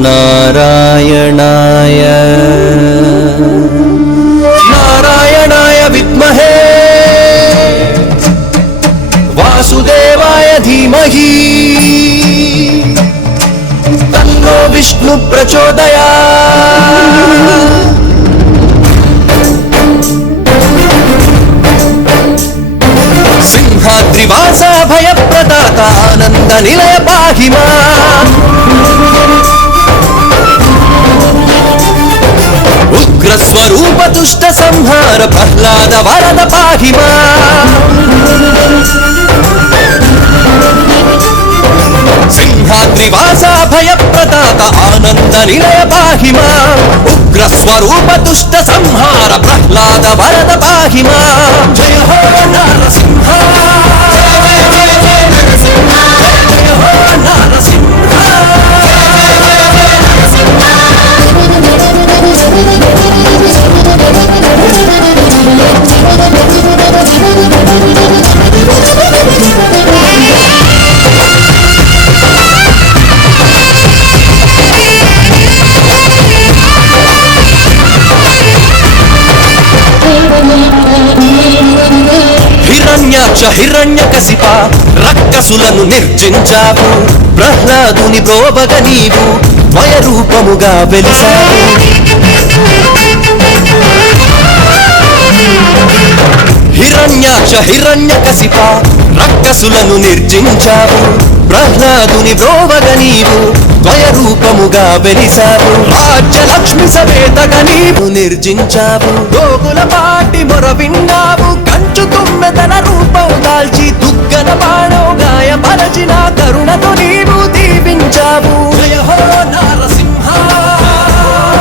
नारायणाय नारायणाय विद्महे वासुदेवाय धीमहि तन्नो विष्णु प्रचोदयात्। सिंहाद्रिवासा भयप्रदाता आनंद निलय पाहि माम्। उग्रस्वरूप दुष्ट संहार प्रह्लाद वरद पाहि माम्। सिंहाद्रिवासा भयप्रदाता आनंद निलय पाहि माम्। उग्रस्वरूप दुष्ट संहार प्रह्लाद वरद पाहि माम्। जय हो नरसिंह హిరణ్యాక్ష హిరణ్యకశిప రక్కసులను నిర్జించావు ప్రహ్లాదుని బ్రోవగ నీవు ద్వయ రూపముగా వెలిసావు హిరణ్యాక్ష హిరణ్యకశిప రక్కసులను నిర్జించావు ప్రహ్లాదుని బ్రోవగ నీవు ద్వయ రూపముగా వెలిసావు రాజ్యలక్ష్మి సమేతగా నీవు నిర్జించావు గోగుల పాటి మొర విన్నావు కంచు తుమ్మెదల